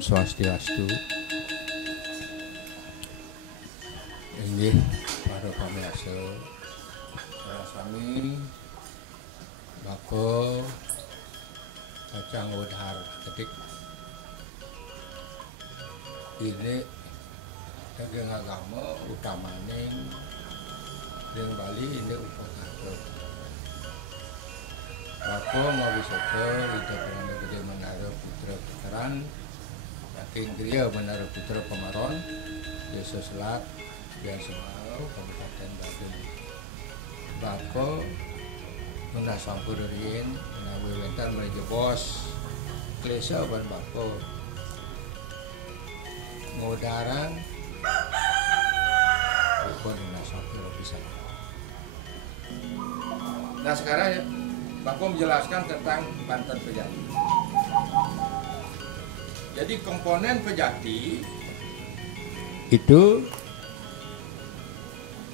Om Swastiastu. Inggih para pamirsa sami bako kacang udhar ketik ini daging agama utamane di Bali ini upakara bako mau wisata itu kerana gede Menara Putra Putaran saking griya Menara Putra Pemaron Desa Selat dan Semarau Kabupaten Badung bako mena sampurieun menawi wenten menuju bos klesa ban bako ngodaran bako mena sampur pisan. Nah sekarang bako menjelaskan tentang Banten Pejati. Jadi komponen Pejati itu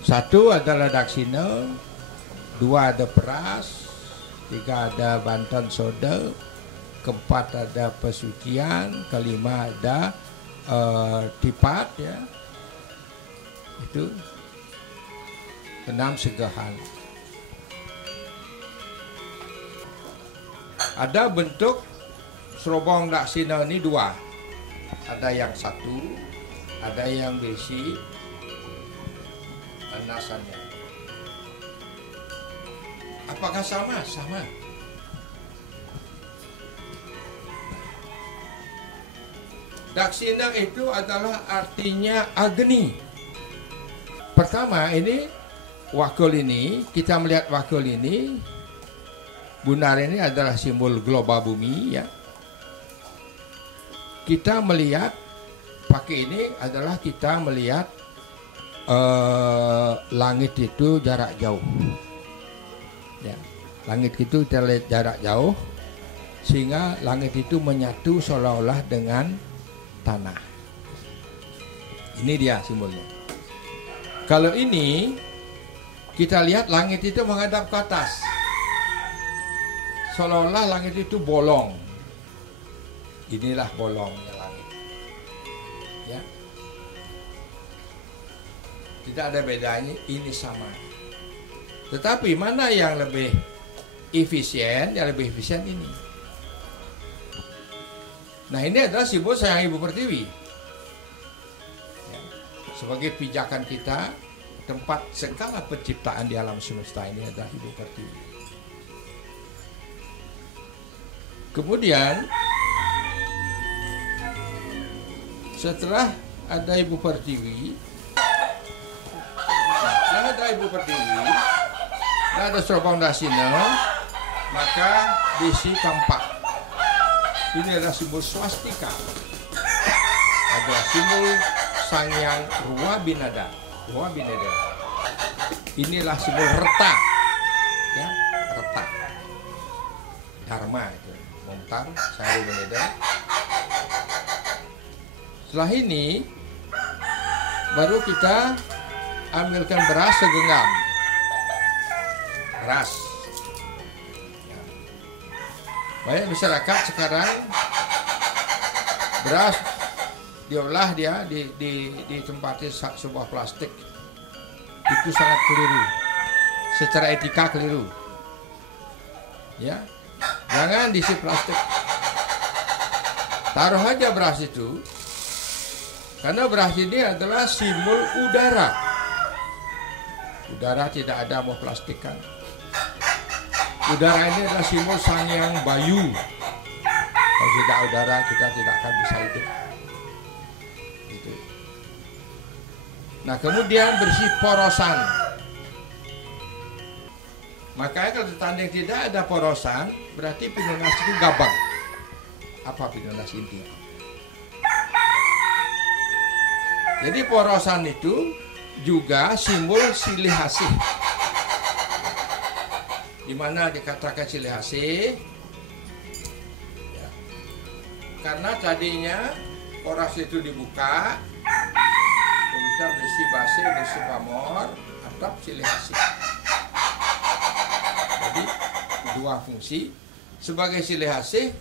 satu adalah daksina, dua ada beras, tiga ada bantuan soda, keempat ada pesucian, kelima ada tipat, ya, itu enam segahan. Ada bentuk serobong daksina ini dua, ada yang satu, ada yang besi, anasannya. Apakah sama? Sama. Daksina itu adalah artinya Agni. Pertama ini wakul ini, kita melihat wakul ini, bunar ini adalah simbol global bumi, ya. Kita melihat pakai ini adalah kita melihat langit itu jarak jauh. Ya, langit itu terlihat jarak jauh sehingga langit itu menyatu seolah-olah dengan tanah. Ini dia simbolnya. Kalau ini kita lihat langit itu menghadap ke atas, seolah-olah langit itu bolong. Inilah bolongnya langit. Ya, tidak ada bedanya, ini sama. Tetapi mana yang lebih efisien? Yang lebih efisien ini. Nah ini adalah simbol sayang Ibu Pertiwi. Ya. Sebagai pijakan kita, tempat segala penciptaan di alam semesta ini adalah Ibu Pertiwi. Kemudian setelah ada Ibu Pertiwi, ada serobong daksina, maka besi tampak. Ini adalah simbol swastika. Ada simbol Sang Hyang Rua Binada. Inilah simbol reta, ya, reta. Dharma itu, Montar, Sari Binada. Setelah ini, baru kita ambilkan beras segenggam. Beras. Ya. Banyak masyarakat sekarang beras diolah dia ditempati sebuah plastik. Itu sangat keliru. Secara etika keliru. Ya. Jangan diisi plastik. Taruh aja beras itu. Karena beras ini adalah simbol udara. Udara tidak ada mau plastikan. Udara ini adalah simbol Sang Hyang Bayu. Kalau tidak udara kita tidak akan bisa hidup. Gitu. Nah kemudian bersih porosan. Makanya kalau ditanding tidak ada porosan, berarti pinunas itu gabang. Apa pinunas inti? Jadi porosan itu juga simbol silih asih. Di mana dikatakan silih asih? Ya. Karena tadinya poros itu dibuka, kemudian besi basi, besi pamor, atap silih asih. Jadi dua fungsi. Sebagai silih asih,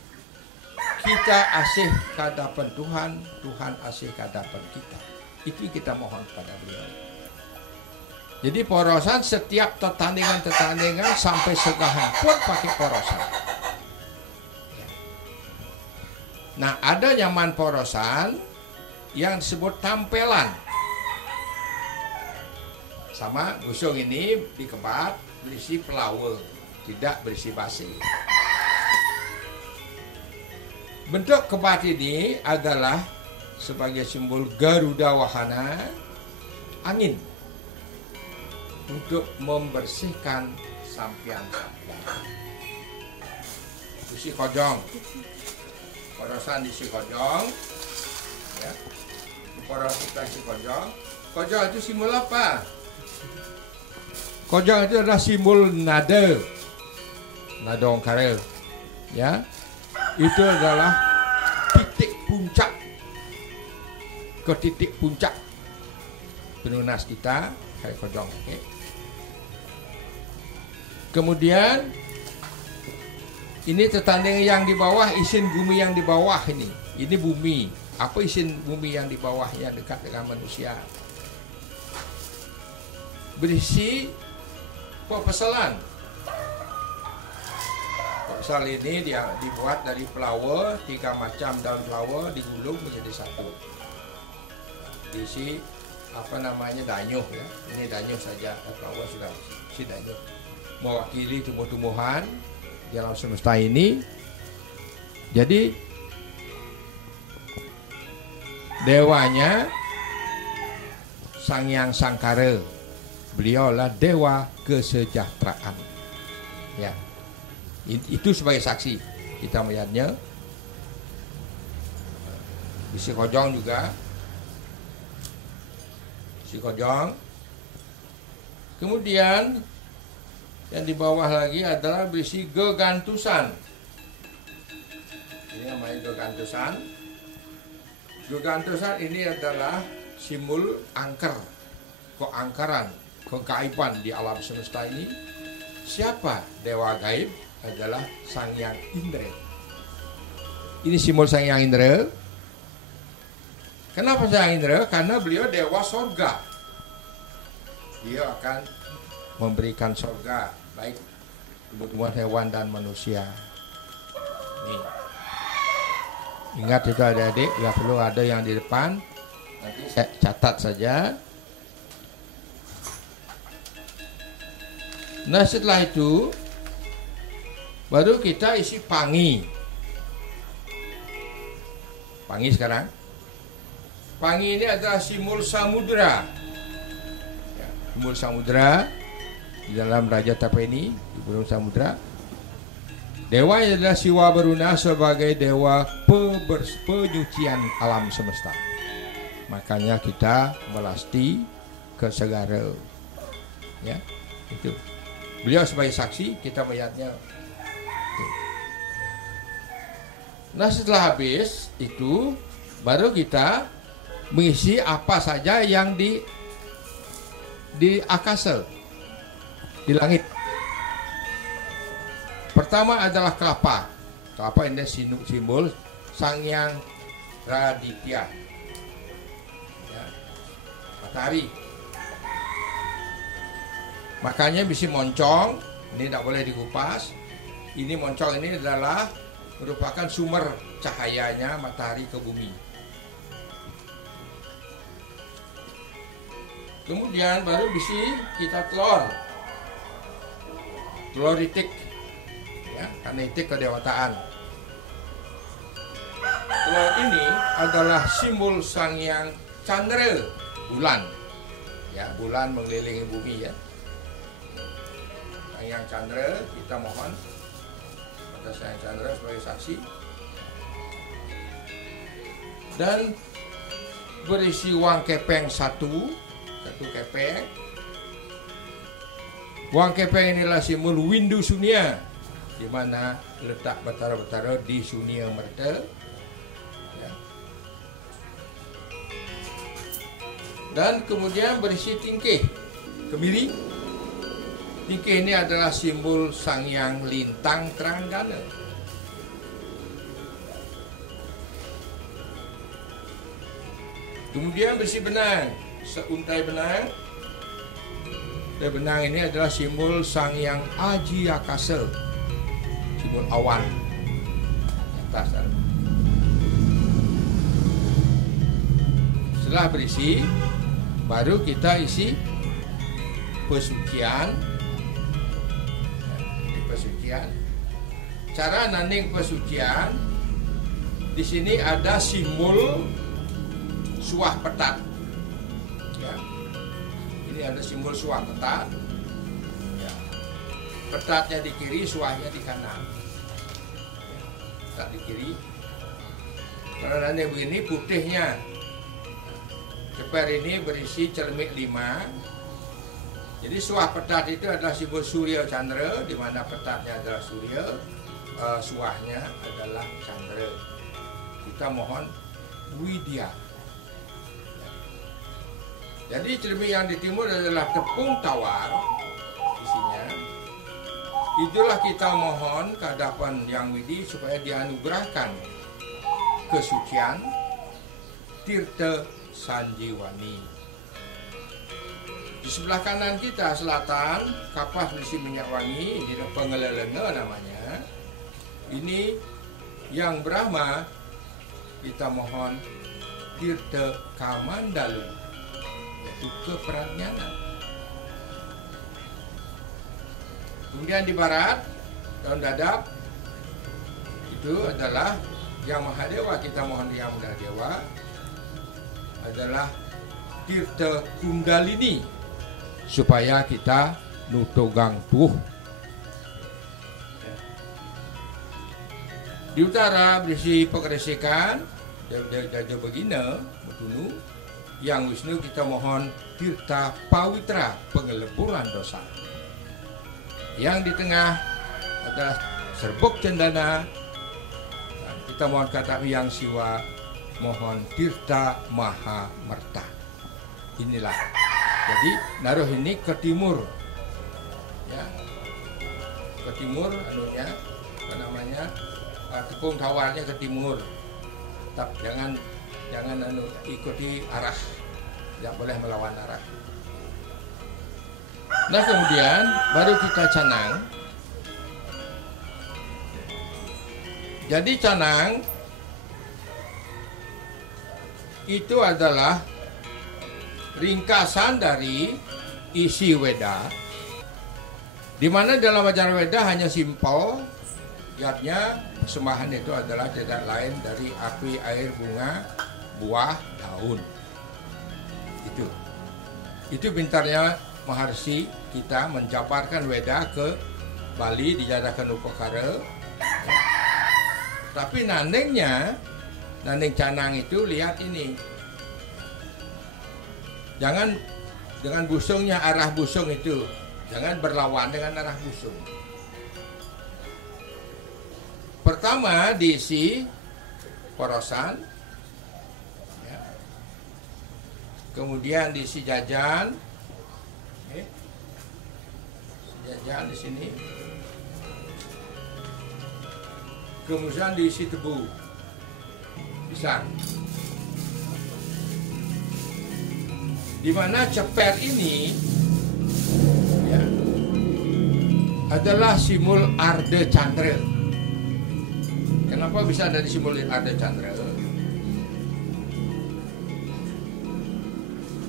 kita asih ke hadapan Tuhan, Tuhan asih ke hadapan kita. Itu kita mohon pada beliau. Jadi porosan setiap pertandingan sampai segahan pun pakai porosan. Nah, ada nyaman porosan yang disebut tampelan. Sama gusung ini dikebat berisi pelawa, tidak berisi basi. Bentuk kebat ini adalah sebagai simbol Garuda Wahana, angin, untuk membersihkan sampian-sampian. Isi kojong, porosan isi kojong, ya. Poros kita isi kojong. Kojong itu simbol apa? Kojong itu adalah simbol nada, nada ongkara, ya. Itu adalah titik puncak, ke titik puncak penunas kita kayak kojong. Okay. Kemudian ini tetanding yang di bawah, isin bumi yang di bawah ini. Ini bumi. Apa isin bumi yang di bawah yang dekat dengan manusia? Berisi pepeselan. Pesel ini dia dibuat dari pelawa, 3 macam daun pelawa digulung menjadi satu. Diisi apa namanya danyuh ya. Ini danyuh saja, pelawa sudah si danyuh. Mewakili tumbuh-tumbuhan di alam semesta ini. Jadi dewanya Sang Hyang Sangkara. Beliaulah dewa kesejahteraan. Ya. Itu sebagai saksi kita melihatnya. Isi kojong juga. Isi kojong. Kemudian yang di bawah lagi adalah berisi gegantusan. Ini namanya gegantusan. Gegantusan ini adalah simbol angker, keangkaran, kegaiban di alam semesta ini. Siapa dewa gaib? Adalah Sang Hyang Indra. Ini simbol Sang Hyang Indra. Kenapa Sang Hyang Indra? Karena beliau dewa sorga. Dia akan memberikan sorga baik tumbuh-tumbuhan, hewan dan manusia. Nih. Ingat itu adik-adik, nggak perlu ada yang di depan. Nanti saya catat saja. Nah, setelah itu baru kita isi pangi. Pangi sekarang. Pangi ini adalah simbol samudra. Ya, simbol samudra di dalam Raja Tapeni di Gunung Samudra. Dewa adalah Siwa Baruna sebagai dewa penyucian alam semesta. Makanya kita melasti ke segara. Ya, itu. Beliau sebagai saksi, kita melihatnya. Nah, setelah habis itu baru kita mengisi apa saja yang di akasa, di langit. Pertama adalah kelapa. Kelapa ini simbol Sang Hyang Raditya, ya, matahari. Makanya bisa moncong, ini tidak boleh dikupas. Ini moncong ini adalah merupakan sumber cahayanya matahari ke bumi. Kemudian baru bisa kita telur itik, ya, karena itik kedewataan. Telur ini adalah simbol Sang Hyang Candra, bulan, ya, bulan mengelilingi bumi, ya. Sang Hyang Candra, kita mohon pada Sang Hyang Candra sebagai saksi. Dan berisi uang kepeng satu kepeng. Uang kepeng inilah simbol windu sunia, di mana letak Batara-Batara di Sunia Merta. Ya. Dan kemudian berisi tingkih, kemiri. Tingkih ini adalah simbol Sang Hyang Lintang Teranggana. Kemudian besi benang, seuntai benang. Dan benang ini adalah simbol Sang Hyang Aji Akasa, simbol awan atas. Setelah berisi, baru kita isi pesucian. Pesucian. Cara nanding pesucian, di sini ada simbol suah petat. Ya. Ini ada simbol suah petat. Ya. Petatnya di kiri, suahnya di kanan. Ya. Petat di kiri. Karena nanti begini putihnya. Ceper ini berisi cermik 5. Jadi suah petat itu adalah simbol Surya Chandra, di mana petatnya adalah Surya, suahnya adalah Chandra. Kita mohon Widya. Jadi cermin yang di timur adalah tepung tawar isinya. Itulah kita mohon ke hadapan Yang Widi supaya dianugerahkan kesucian Tirta Sanjiwani. Di sebelah kanan kita selatan, kapas berisi minyak wangi, ini Pengelelenge namanya. Ini Yang Brahma, kita mohon Tirta Kamandalu, yaitu keprajnanan. Kemudian di barat, daun dadap, itu adalah Yang Mahadewa, kita mohon Yang Mahadewa adalah Tirta Kundalini, supaya kita nutogang tuh. Di utara berisi pengeresikan, jaja begina, betunu. Yang Wisnu kita mohon Tirta Pawitra, pengeleburan dosa. Yang di tengah adalah serbuk cendana. Kita mohon kata Yang Siwa, mohon Tirta Maha Merta. Inilah. Jadi naruh ini ke timur, ya, ke timur, anunya, apa namanya, tepung tawarnya ke timur. Tetap jangan ikuti arah, tidak boleh melawan arah. Nah kemudian baru kita canang. Jadi canang itu adalah ringkasan dari isi Weda, di mana dalam ajaran Weda hanya simpel, artinya persembahan itu adalah tidak lain dari api, air, bunga, buah, daun. Itu pintarnya Maharsi kita menjabarkan Weda ke Bali, dijadikan upakara. Tapi nanding canang itu lihat ini. Jangan dengan busungnya, arah busung itu jangan berlawan dengan arah busung. Pertama diisi porosan, ya. Kemudian diisi jajan, jajan di sini. Kemudian diisi tebu, pisang. Di mana ceper ini, ya, adalah simbol Arda Chandra. Kenapa bisa ada di simbol Arda Chandra?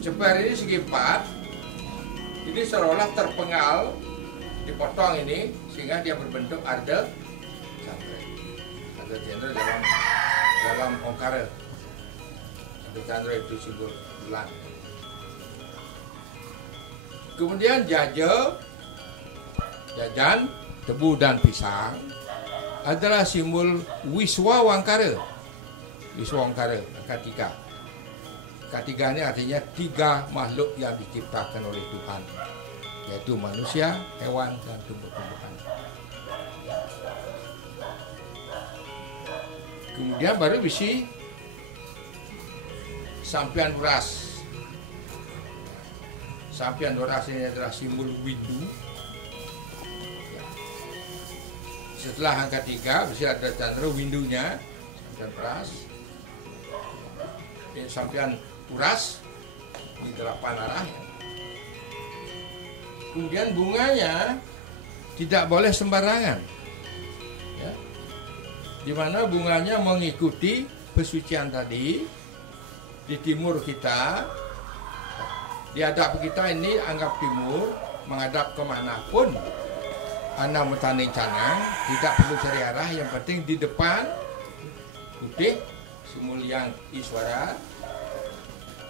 Ceper ini segi 4, ini seolah terpengal, dipotong ini sehingga dia berbentuk Arda Chandra. Arda Chandra dalam ongkara. Arda Chandra itu simbol bulan. Kemudian jajan, tebu dan pisang adalah simbol Wiswawangkara. Wiswawangkara, ketiga. Ketiga ini artinya 3 makhluk yang diciptakan oleh Tuhan, yaitu manusia, hewan, dan tumbuh-tumbuhan. Kemudian baru bisi sampian beras. Sampian beras ini adalah simbol Windu. Setelah angka 3 bisa ada Chandra, Windunya, sampian beras. Ini sampian uras di 8 arah. Kemudian bunganya tidak boleh sembarangan, ya. Di mana bunganya mengikuti pesucian tadi. Di timur kita, di hadap kita ini anggap timur, menghadap kemanapun Anda bertanding canang, tidak perlu cari arah, yang penting di depan putih, Semulyang Iswara.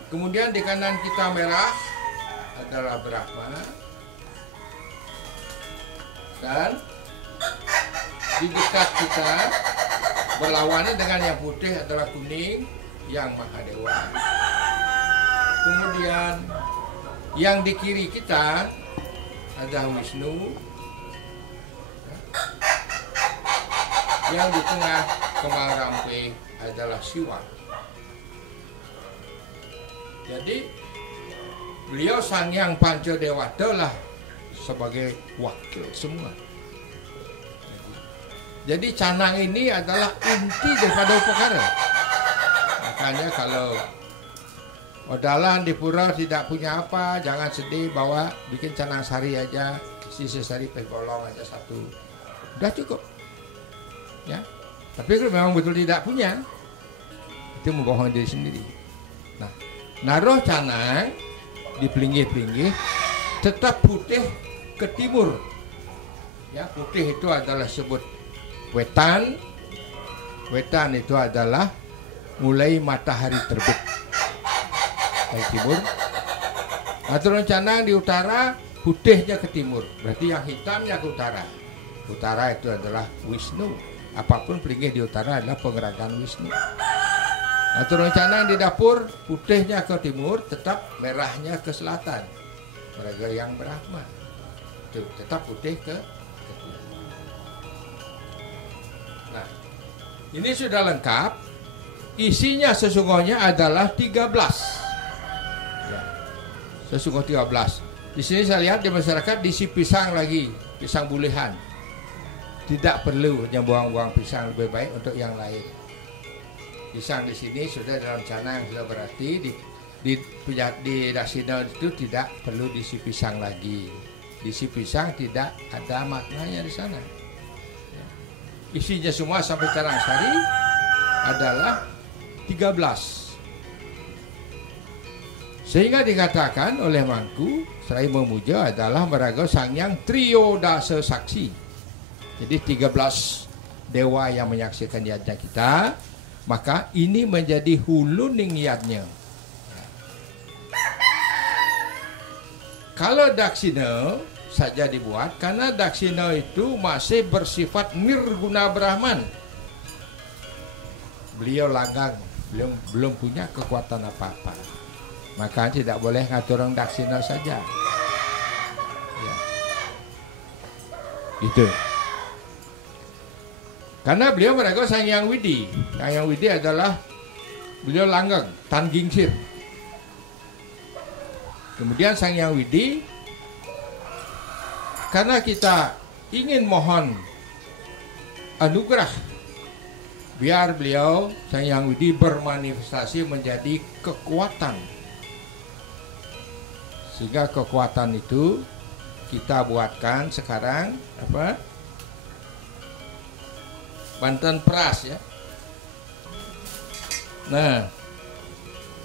Kemudian di kanan kita merah adalah Brahma, dan di dekat kita berlawanan dengan yang putih adalah kuning, yang Mahadewa. Kemudian yang di kiri kita adalah Wisnu, yang di tengah Kemang Rampe adalah Siwa. Jadi beliau Sanghyang Pancadewata lah sebagai wakil semua. Jadi canang ini adalah inti daripada upakara. Makanya kalau Odalan di pura tidak punya apa, jangan sedih, bawa bikin canang sari aja, sisa sari pegolong aja satu, udah cukup, ya. Tapi kalau memang betul tidak punya, itu membohong diri sendiri. Nah, naruh canang di pelinggih-pelinggih, tetap putih ke timur, ya. Putih itu adalah sebut wetan, wetan itu adalah mulai matahari terbit dari timur. Naruh canang di utara, putihnya ke timur, berarti yang hitamnya ke utara. Utara itu adalah Wisnu. Apapun pelinggih di utara adalah penggerakan Wisnu. Naruh canang di dapur, putihnya ke timur, tetap merahnya ke selatan. Mereka yang Brahma itu tetap putih ke timur. Nah, ini sudah lengkap. Isinya sesungguhnya adalah 13. Ya, sesungguhnya 13. Di sini saya lihat di masyarakat diisi pisang lagi, pisang bulihan. Tidak perlu hanya buang-buang pisang, lebih baik untuk yang lain. Pisang di sini sudah dalam canang, sudah berarti di Daksina itu tidak perlu diisi pisang lagi. Diisi pisang tidak ada maknanya di sana. Ya. Isinya semua sampai canang sari adalah 13. Sehingga dikatakan oleh Mangku, Serai memuja adalah meraga Sanghyang Triyodasa Saksi. Jadi 13 dewa yang menyaksikan yajna kita, maka ini menjadi hulu ningiyatnya. Kalau Daksina saja dibuat, karena Daksina itu masih bersifat nirguna Brahman. Beliau langgang, belum punya kekuatan apa-apa. Maka tidak boleh ngatur orang Daksina saja. Ya. Gitu. Karena beliau meraga Sanghyang Widi. Sanghyang Widi adalah beliau langgang, Tan Gingsir. Kemudian Sanghyang Widi, karena kita ingin mohon anugerah, biar beliau Sanghyang Widi bermanifestasi menjadi kekuatan. Sehingga kekuatan itu kita buatkan sekarang apa? Banten Pras, ya. Nah,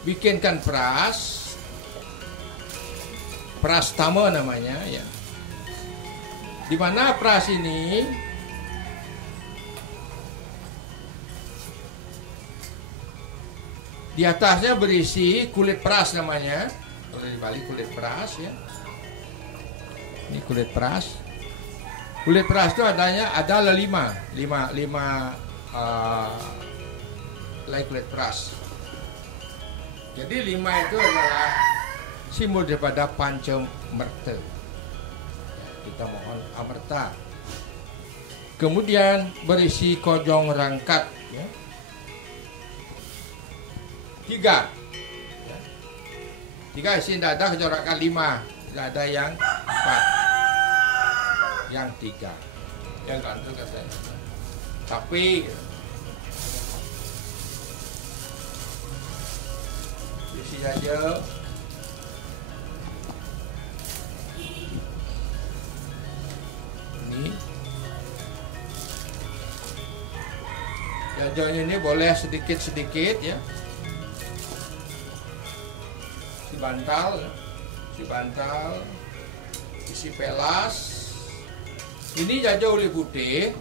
bikinkan pras, Prastama namanya, ya. Di mana pras ini di atasnya berisi kulit pras namanya. Kalau di Bali kulit pras, ya. Ini kulit pras. Kulit pras itu ada 5 helai kulit pras. Jadi 5 itu adalah simbol daripada Pancamerta. Kita mohon amerta. Kemudian berisi kojong rangkat, ya. 3. Ya. 3 isi tidak ada kojong rangkat 5. Tidak ada yang 4. Yang 3. Yang gantung ke saya. Tapi Isi saja. Ini. Jajanya ini boleh sedikit-sedikit ya. Si bantal, isi pelas. Ini jaja uli putih.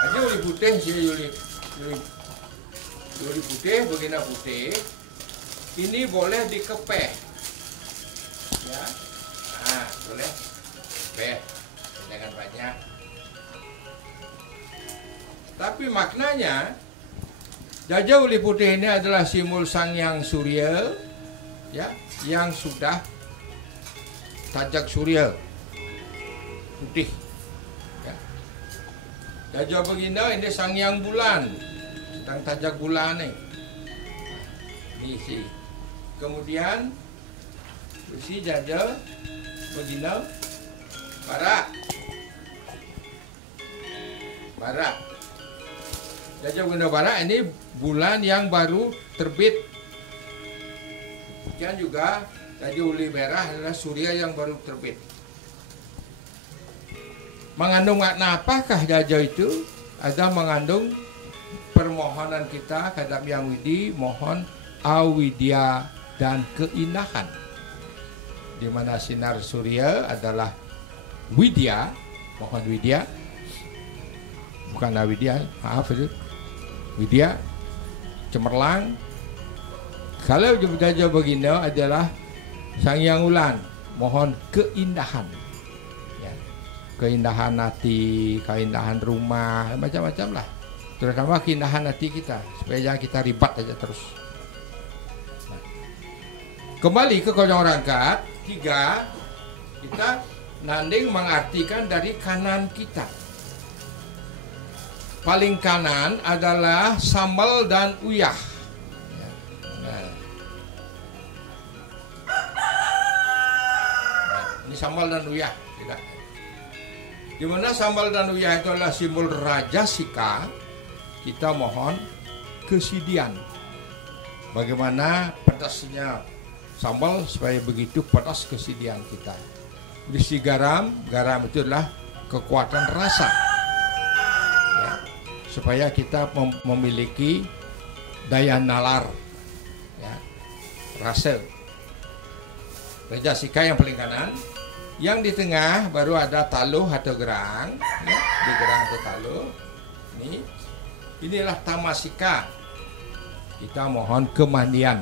Aja uli putih sih uli putih, begina putih. Ini boleh dikepeh, ya. Nah, boleh kepeh, jangan banyak. Tapi maknanya jaja uli putih ini adalah simbol Sang Hyang Surya, ya, yang sudah tajak surya putih. Ya. Jaja begina ini Sang Hyang Bulan, sedang tajak bulan nih. Ini sih. Kemudian isi jaja begina barak. Jaja begina barak ini bulan yang baru terbit. Dan juga jaja uli merah adalah surya yang baru terbit. Mengandung makna apakah jaja itu? Ada mengandung permohonan kita kepada Yang Widi, mohon awidya dan keindahan. Di mana sinar surya adalah widya, mohon widya. Bukan awidya, maaf itu. Widya, cemerlang. Kalau jaja begini adalah Sang Hyang Wulan, mohon keindahan. Ya. Keindahan hati, keindahan rumah, macam-macam lah. Terutama keindahan hati kita, supaya jangan kita ribat aja terus. Nah. Kembali ke Kojong Rangkat, 3, kita nanding mengartikan dari kanan kita. Paling kanan adalah sambal dan uyah. Ini sambal dan uyah, tidak. Di mana sambal dan uyah itu adalah simbol Rajasika, kita mohon kesidian. Bagaimana pedasnya sambal supaya begitu pedas kesidian kita. Berisi garam itu adalah kekuatan rasa. Ya, supaya kita memiliki daya nalar, ya, rasa. Rajasika yang paling kanan. Yang di tengah baru ada taluh atau gerang, ya, di gerang atau taluh. Inilah tamasika. Kita mohon kemandian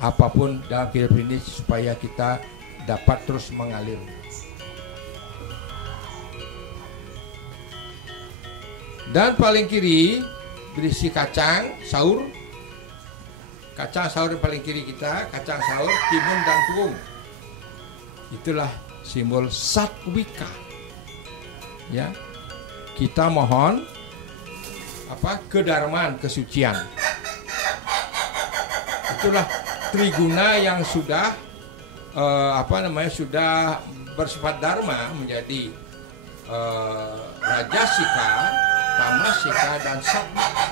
apapun dalam hidup ini supaya kita dapat terus mengalir. Dan paling kiri berisi kacang saur. Kacang saur yang paling kiri kita, kacang saur, timun dan tuung. Itulah simbol Satwika. Ya. Kita mohon kedarmaan, kesucian. Itulah triguna yang sudah sudah bersifat dharma menjadi Rajasika, Tamasika dan Satwika.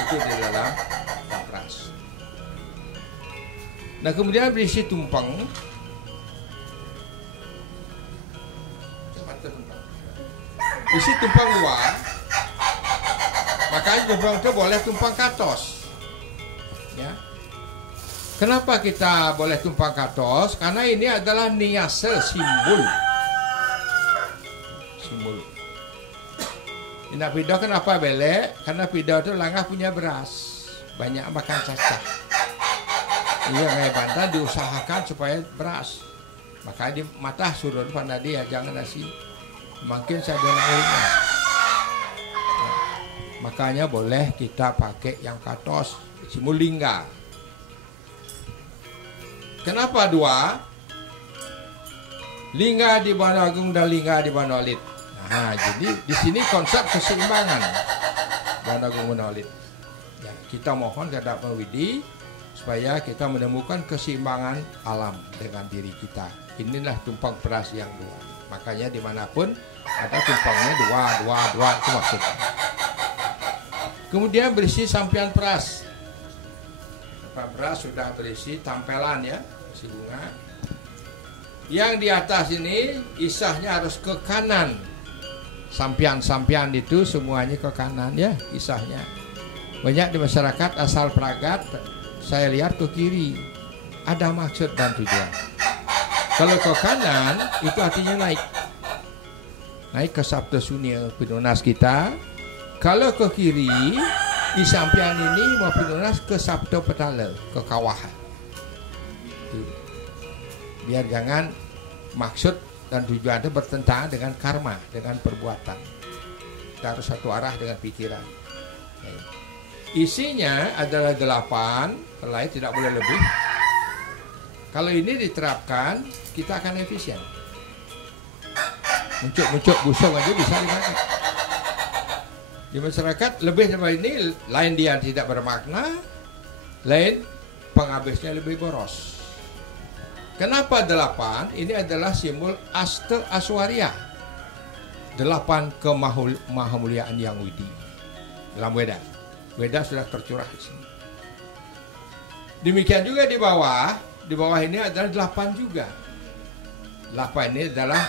Itu di dalam Tapras. Nah, kemudian berisi tumpeng. Isi tumpang luar, makanya tumpang itu boleh tumpang katos. Ya. Kenapa kita boleh tumpang katos? Karena ini adalah niase, simbol. Ina pido kenapa belek? Karena pido itu langah punya beras, banyak makan cacah. Iya, kayak bantan diusahakan supaya beras. Makanya di mata suruh pada dia jangan nasi. Makin saya airnya. Ya. Makanya boleh kita pakai yang katos, simbol lingga. Kenapa 2? Lingga di Bano Agung dan lingga di Bano Alit. Nah, jadi di sini konsep keseimbangan Bano Agung Bano Alit. Ya, kita mohon kepada Pak Widi supaya kita menemukan keseimbangan alam dengan diri kita. Inilah tumpang beras yang 2. Makanya dimanapun ada tumpangnya 2 itu maksudnya. Kemudian berisi sampian peras. Beras sudah berisi tampelan ya, si bunga. Yang di atas ini isahnya harus ke kanan. Sampian-sampian itu semuanya ke kanan ya isahnya. Banyak di masyarakat asal peragat saya lihat ke kiri. Ada maksud dan tujuan. Kalau ke kanan itu artinya naik. Naik ke Sabda Sunia Pinunas kita. Kalau ke kiri di sampian ini mau Pinunas ke Sabda Petala, ke kawahan. Biar jangan maksud dan tujuan itu bertentangan dengan karma, dengan perbuatan. Kita harus satu arah dengan pikiran. Isinya adalah 8, lain tidak boleh lebih. Kalau ini diterapkan, kita akan efisien. Muncul busuk aja bisa dimakan. Di masyarakat lebih dari ini, lain dia tidak bermakna, lain penghabisnya lebih boros. Kenapa 8? Ini adalah simbol Asta Aswarya. 8 kemahamuliaan yang widi dalam Weda. Weda sudah tercurah di sini. Demikian juga di bawah. Di bawah ini adalah 8 juga. 8 ini adalah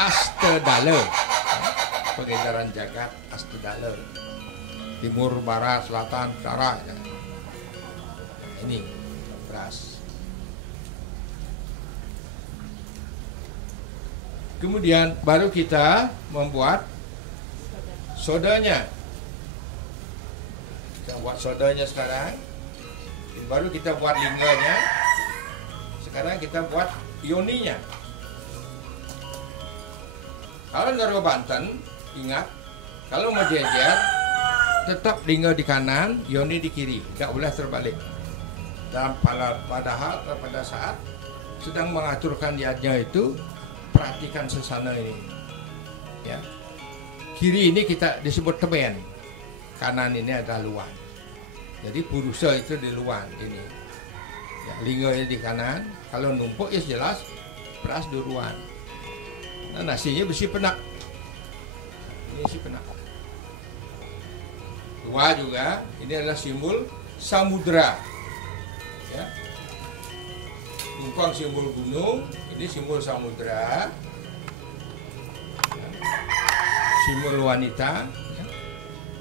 Astadala. Pengedaran jagat Astadala. Timur, barat, selatan, utara. Nah, ini beras. Kemudian baru kita membuat sodanya. Kita buat sodanya sekarang. Baru kita buat lingganya. Sekarang kita buat yoninya. Kalau Naro Banten, ingat, kalau mau jejer, tetap lingga di kanan, yoni di kiri. Tidak boleh terbalik. Padahal pada saat sedang mengaturkan yajnya itu, perhatikan sesana ini. Ya. Kiri ini kita disebut teben. Kanan ini adalah luan. Jadi purusa itu di luan ini. Ya, lingga ini di kanan. Kalau numpuk ya jelas beras di luan. Nah, nasinya besi penak. Ini si penak. Dua juga. Ini adalah simbol samudra. Ya. Tungkang simbol gunung, ini simbol samudra, simbol wanita.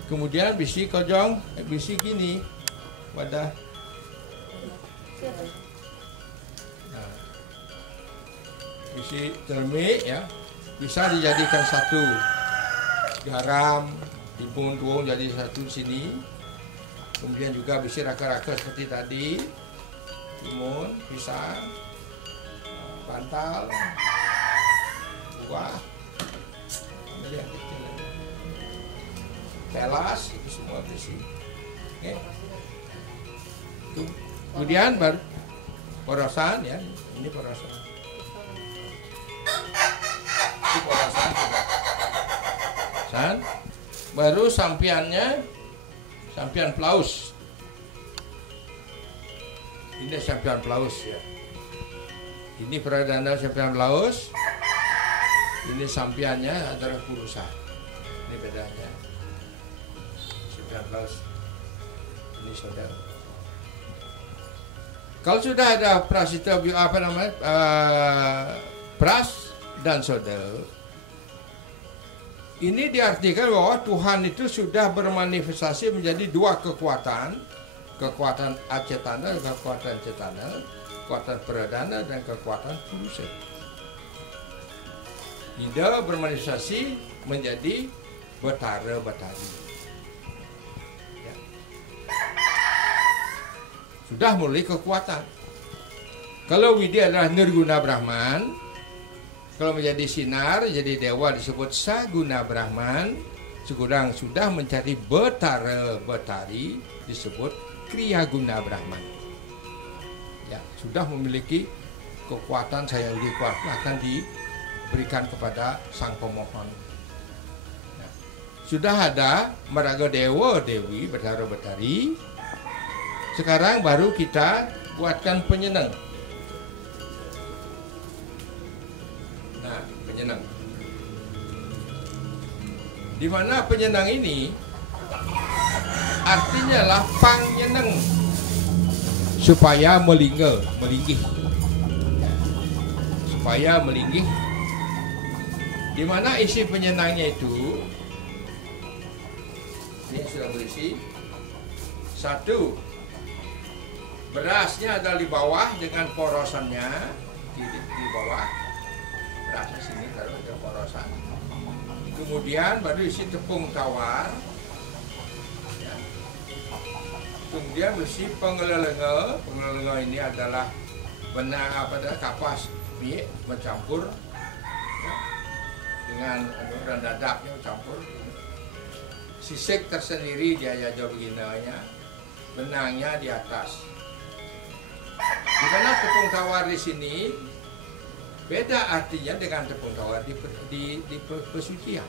Kemudian bisi kojong, bisi gini, wadah. Nah, bisi termik ya, bisa dijadikan satu. Garam, dipung-pung jadi satu sini. Kemudian juga bisi raka-raka seperti tadi. Timun, pisang, bantal, buah, yang kecil, telas, itu semua berisi. Okay. Kemudian baru porosan ya, ini porosan. Ini porosan. Baru sampiannya, sampian plaus. Ini sampian plaus ya. Ini pradana sampian plaus. Ini sampiannya adalah purusa. Ini bedanya. Sampian plaus. Ini saudara. Kalau sudah ada prasita apa namanya pras dan saudara, ini diartikan bahwa Tuhan itu sudah bermanifestasi menjadi dua kekuatan. Kekuatan acetana dan kekuatan cetana, kekuatan pradana dan kekuatan purusa. Ida bermanifestasi menjadi betara betari. Ya. Sudah mulai kekuatan. Kalau Widya adalah nirguna Brahman, kalau menjadi sinar, jadi dewa disebut saguna Brahman, sekurang sudah mencari betara betari disebut Kriya Guna Brahman. Ya, sudah memiliki kekuatan saya akan diberikan kepada sang pemohon. Ya. Sudah ada Maraga Dewa Dewi Betara Betari. Sekarang baru kita buatkan penyenang. Nah, penyenang. Di mana penyenang ini artinya lah pangnyeneng, supaya melinggih, supaya melinggih. Di mana isi penyenangnya itu, ini sudah berisi. Satu, berasnya ada di bawah dengan porosannya, di bawah, berasnya sini taruh ada porosan. Kemudian baru isi tepung tawar. Ya. Kemudian berisi pengelelenge. Pengelelenge ini adalah benang kapas mie mencampur ya, dengan dan dadapnya mencampur. Sisik tersendiri dia aja begininya, benangnya di atas. Di mana tepung tawar di sini beda artinya dengan tepung tawar di pesucian.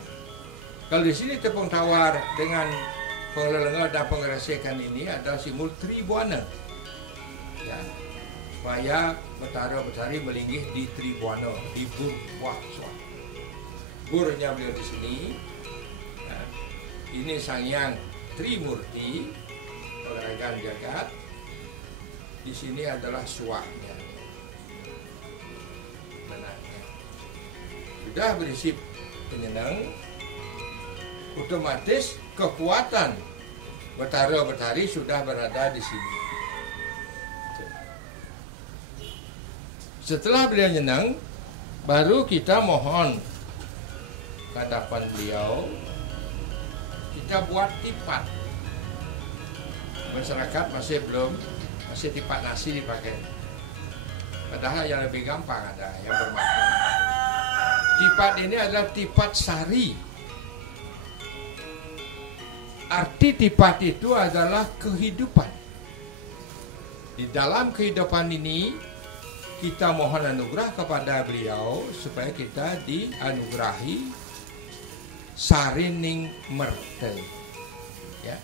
Kalau di sini tepung tawar dengan pengelelenge dan pengeresekan ini adalah simbol Tribuana. Ya, supaya betara-betari melinggih di Tribuana, di bur Wahswa. Burnya beliau di sini. Ya, ini Sang Hyang Trimurti, Pengeragan Jagat. Di sini adalah suahnya. Sudah berisi penyenang, otomatis kekuatan betara-betari sudah berada di sini. Setelah beliau nyenang, baru kita mohon ke hadapan beliau, kita buat tipat. Masyarakat masih tipat nasi dipakai. Padahal yang lebih gampang ada yang bermakna. Tipat ini adalah tipat sari. Arti tipat itu adalah kehidupan. Di dalam kehidupan ini, kita mohon anugerah kepada beliau supaya kita dianugerahi sarining merte. Ya.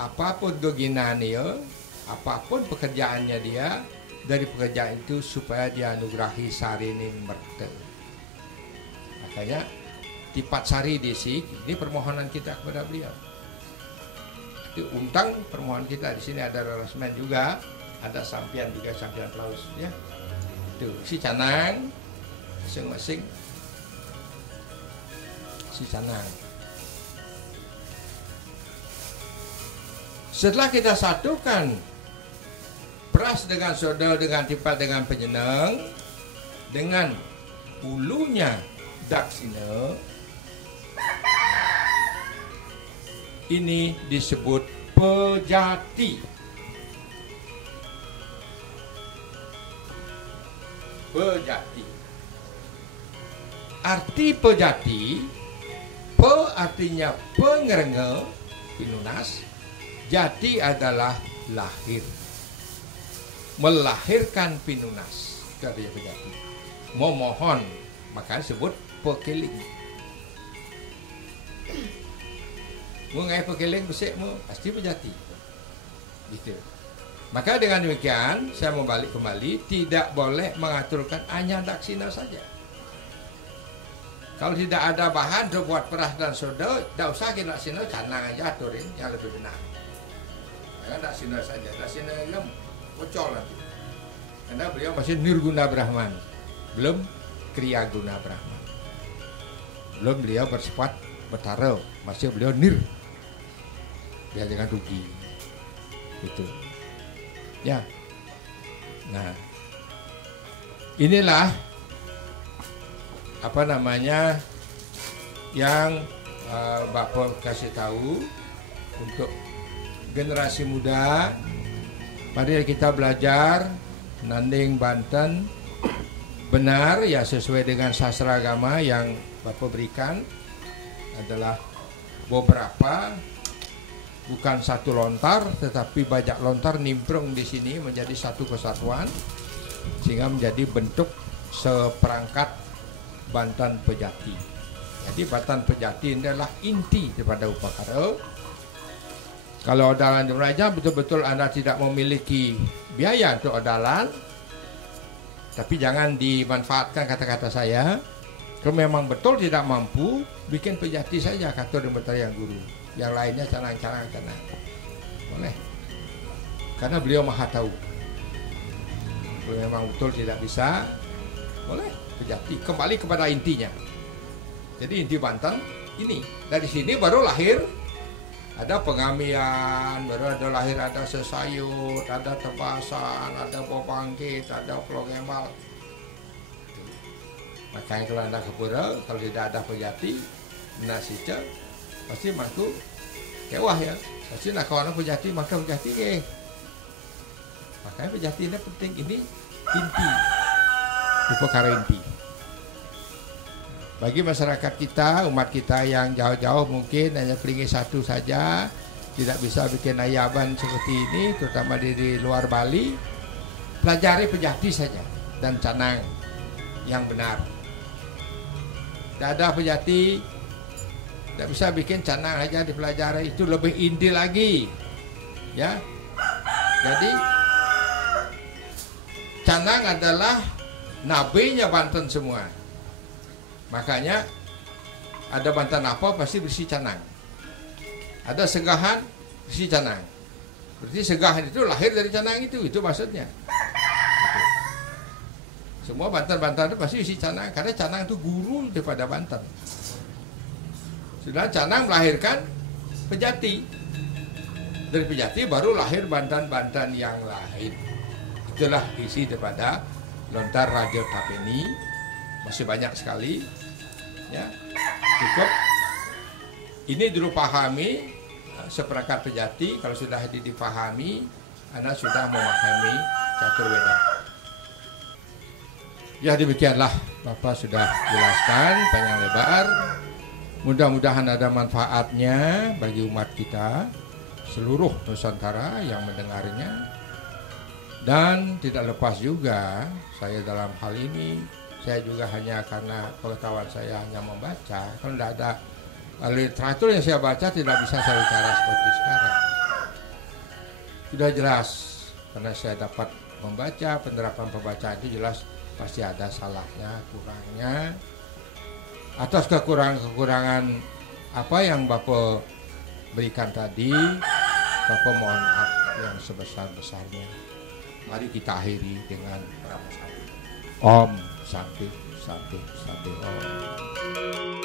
Apapun doginannya, apapun pekerjaannya dia, dari pekerjaan itu supaya dianugerahi sarining merte. Makanya tipat sari di sini, ini permohonan kita kepada beliau. Itu untang permohonan kita. Di sini ada resmen juga, ada sampian juga, sampian plaus ya. Itu si canang masing-masing si canang. Setelah kita satukan beras dengan soda, dengan tipat, dengan penyenang, dengan ulunya daksina, ini disebut pejati. Pejati. Arti pejati, pe artinya pengerenge, pinunas, jati adalah lahir, melahirkan pinunas. Karya pejati, memohon, maka disebut pekeling. Mengai pekeling besekmu pasti pejati. Gitu. Maka dengan demikian saya mau balik kembali, tidak boleh mengaturkan hanya daksina saja. Kalau tidak ada bahan untuk buat beras dan soda, tidak usah kita daksina, canang aja aturin yang lebih benar. Jangan daksina saja, daksina itu bocor nanti. Karena beliau masih Nirguna Brahman, belum Kriya Guna Brahman. Belum beliau bersifat betara, masih beliau nir. Biar jangan rugi. Gitu. Ya. Nah. Inilah apa namanya yang Bapak kasih tahu untuk generasi muda. Mari kita belajar Nanding Banten benar ya, sesuai dengan sastra agama yang Bapak berikan adalah beberapa, bukan satu lontar, tetapi banyak lontar nimbrung di sini menjadi satu kesatuan sehingga menjadi bentuk seperangkat Banten Pejati. Jadi Banten Pejati ini adalah inti daripada upakara. Kalau odalan di Meraja betul-betul Anda tidak memiliki biaya untuk odalan, tapi jangan dimanfaatkan kata-kata saya. Kalau memang betul tidak mampu, bikin pejati saja kata dan betara yang guru. Yang lainnya canang-canang. boleh. Karena beliau maha tahu. Kalau memang betul tidak bisa, boleh Pejati. Kembali kepada intinya. Jadi inti Banten ini. Dari sini baru lahir ada Pengamian, baru ada lahir ada Sesayut, ada Tebasan, ada Bobangkit, ada Pulau Gemal. Makanya kalau anda ke pura, kalau tidak ada Pejati, nasica pasti mantu kewah ya. Pasti nak kawan Pejati maka Pejati ke. Makanya Pejati ini penting, ini inti, di perkara inti. Bagi masyarakat kita, umat kita yang jauh-jauh mungkin hanya pelingi satu saja, tidak bisa bikin ayaban seperti ini, terutama di luar Bali, pelajari Pejati saja dan Canang yang benar. Tidak ada Pejati, tidak bisa bikin Canang aja dipelajari, itu lebih inti lagi, ya. Jadi Canang adalah nabinya Banten semua. Makanya ada Banten apa pasti berisi Canang. Ada Segahan berisi Canang. Berarti Segahan itu lahir dari Canang itu maksudnya. Gitu. Semua Banten-Banten itu pasti berisi Canang karena Canang itu guru daripada Banten. Sudah Canang melahirkan Pejati. Dari Pejati baru lahir Banten-Banten yang lain. Itulah isi daripada lontar Raja Tapeni. Masih banyak sekali, ya, cukup ini dulu pahami seperangkat Pejati. Kalau sudah dipahami, Anda sudah memahami catur Weda. Ya demikianlah Bapak sudah jelaskan panjang lebar. Mudah-mudahan ada manfaatnya bagi umat kita, seluruh Nusantara yang mendengarnya. Dan tidak lepas juga saya dalam hal ini, saya juga hanya karena pengetahuan saya hanya membaca. Kalau tidak ada literatur yang saya baca, tidak bisa saya bicara seperti sekarang. Sudah jelas, karena saya dapat membaca, penerapan pembacaan itu jelas pasti ada salahnya, kurangnya. Atas kekurangan apa yang Bapak berikan tadi, Bapak mohon maaf yang sebesar-besarnya. Mari kita akhiri dengan pramasari. Om Santi, Santi, Santi Om.